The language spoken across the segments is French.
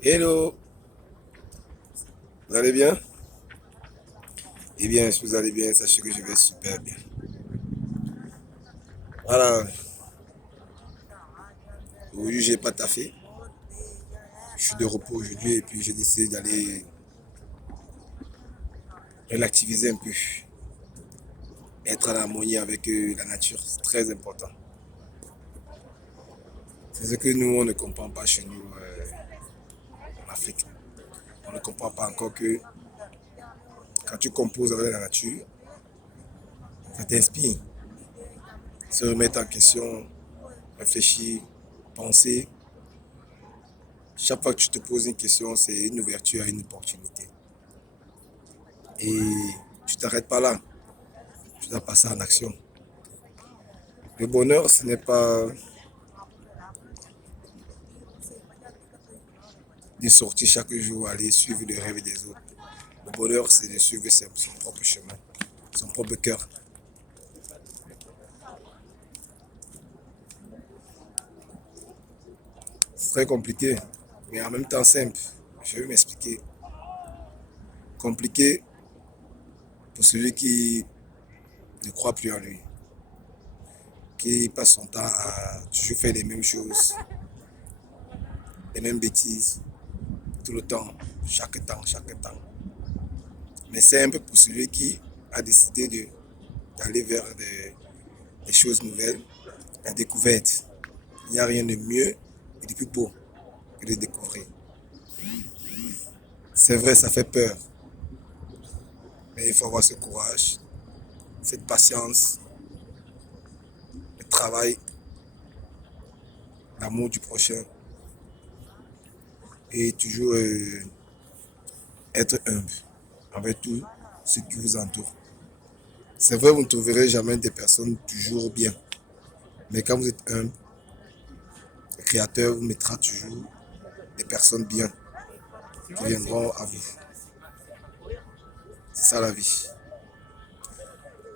Hello, vous allez bien? Eh bien, si vous allez bien, sachez que je vais super bien. Voilà, aujourd'hui j'ai pas taffé, je suis de repos aujourd'hui et puis j'ai décidé d'aller relativiser un peu, être en harmonie avec la nature, c'est très important. C'est ce que nous on ne comprend pas chez nous en Afrique. On ne comprend pas encore que quand tu composes avec la nature, ça t'inspire, se remettre en question, réfléchir, penser. Chaque fois que tu te poses une question, c'est une ouverture à une opportunité. Et tu t'arrêtes pas là. Tu dois passer en action. Le bonheur, ce n'est pas de sortir chaque jour, aller suivre les rêves des autres. Le bonheur, c'est de suivre son propre chemin, son propre cœur. C'est très compliqué, mais en même temps simple. Je vais m'expliquer. Compliqué pour celui qui ne croit plus en lui, qui passe son temps à toujours faire les mêmes choses, les mêmes bêtises, tout le temps, chaque temps, chaque temps. Mais simple pour celui qui a décidé d'aller vers des choses nouvelles, la découverte. Il n'y a rien de mieux et de plus beau que de découvrir. C'est vrai, ça fait peur, mais il faut avoir ce courage, cette patience, le travail, l'amour du prochain et toujours être humble avec tout ce qui vous entoure. C'est vrai, vous ne trouverez jamais des personnes toujours bien, mais quand vous êtes humble, le Créateur vous mettra toujours des personnes bien qui viendront à vous. C'est ça la vie.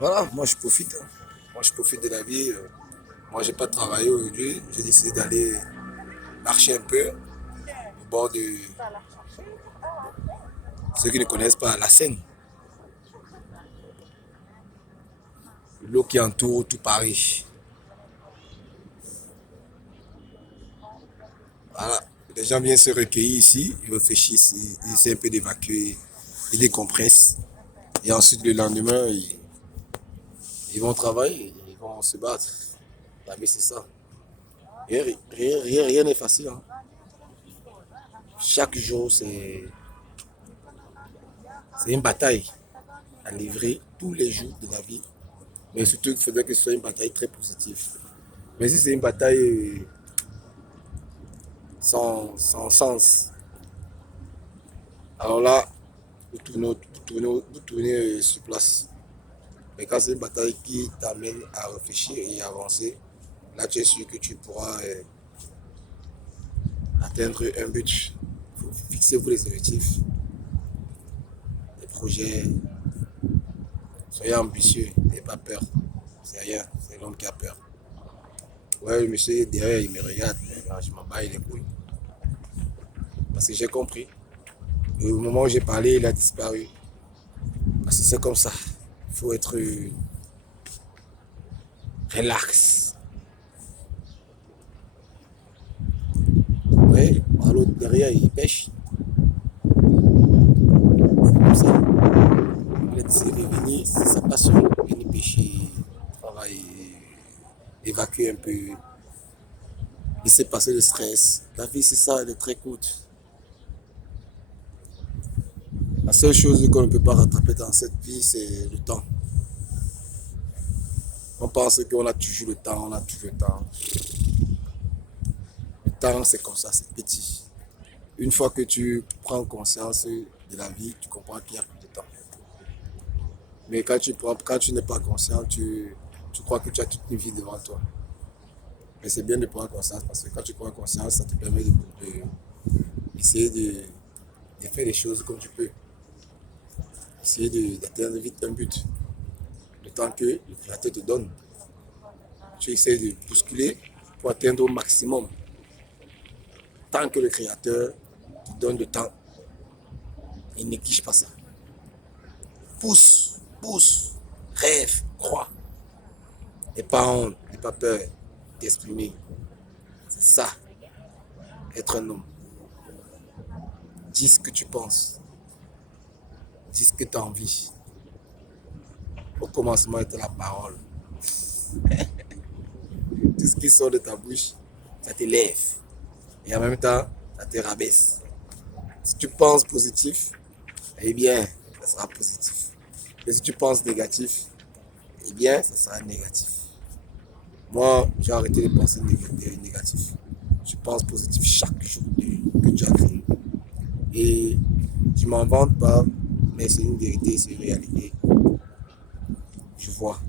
Voilà, moi je profite, hein. Moi je profite de la vie. Moi j'ai pas travaillé aujourd'hui. J'ai décidé d'aller marcher un peu au bord de ceux qui ne connaissent pas la Seine, l'eau qui entoure tout Paris. Voilà. Les gens viennent se recueillir ici, ils réfléchissent, ils essaient un peu d'évacuer, ils décompressent. Et ensuite le lendemain, ils vont travailler, ils vont se battre. La vie c'est ça. Rien n'est facile, hein. Chaque jour c'est une bataille à livrer tous les jours de la vie. Mais surtout, il faudrait que ce soit une bataille très positive. Mais si c'est une bataille sans sens, alors là, vous tournez sur place. Mais quand c'est une bataille qui t'amène à réfléchir et à avancer, là, tu es sûr que tu pourras atteindre un but. Fixez-vous les objectifs, les projets. Soyez ambitieux, n'ayez pas peur. C'est rien, c'est l'homme qui a peur. Ouais, le monsieur derrière, il me regarde, mais je m'en bats les couilles. Parce que j'ai compris. Et au moment où j'ai parlé, il a disparu. Parce que c'est comme ça. Il faut être relax. Ouais, l'autre derrière, il pêche. C'est comme ça. Il a décidé de venir, c'est sa passion. Venir pêcher, travailler, évacuer un peu, laisser passer le stress. La vie, c'est ça, elle est très courte. La seule chose qu'on ne peut pas rattraper dans cette vie, c'est le temps. On pense qu'on a toujours le temps, on a toujours le temps. Le temps, c'est comme ça, c'est petit. Une fois que tu prends conscience de la vie, tu comprends qu'il n'y a plus de temps. Mais quand tu n'es pas conscient, tu crois que tu as toute une vie devant toi. Mais c'est bien de prendre conscience parce que quand tu prends conscience, ça te permet essayer de faire les choses comme tu peux. Essayer d'atteindre vite un but. Le temps que le créateur te donne. Tu essaies de bousculer pour atteindre au maximum. Tant que le créateur te donne le temps. Et néglige pas ça. Pousse, pousse, rêve, crois. N'aie pas honte, n'aie pas peur d'exprimer. C'est ça, être un homme. Dis ce que tu penses. Dis ce que tu as envie. Au commencement était la parole. Tout ce qui sort de ta bouche, ça t'élève. Et en même temps, ça te rabaisse. Si tu penses positif, eh bien, ça sera positif. Et si tu penses négatif, eh bien, ça sera négatif. Moi, j'ai arrêté de penser négatif. Je pense positif chaque jour que tu as créé. Et je m'en vante pas, mais c'est une vérité, c'est une réalité. Je vois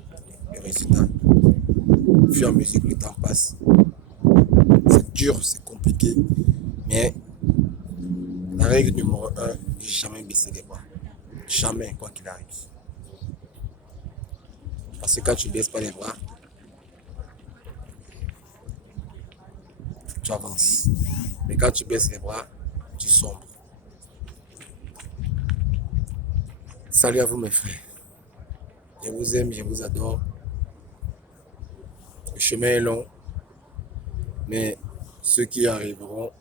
les résultats. Au fur et à mesure que le temps passe, c'est dur, c'est compliqué, mais la règle numéro un, jamais baisser les bras. Jamais, quoi qu'il arrive. Parce que quand tu ne baisses pas les bras, tu avances. Mais quand tu baisses les bras, tu sombres. Salut à vous mes frères. Je vous aime, je vous adore. Le chemin est long, mais ceux qui y arriveront,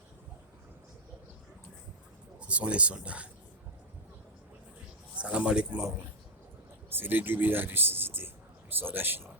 ce sont les soldats. Salam alaikum à vous. C'est le Djoubila de lucidité, le soldat chinois.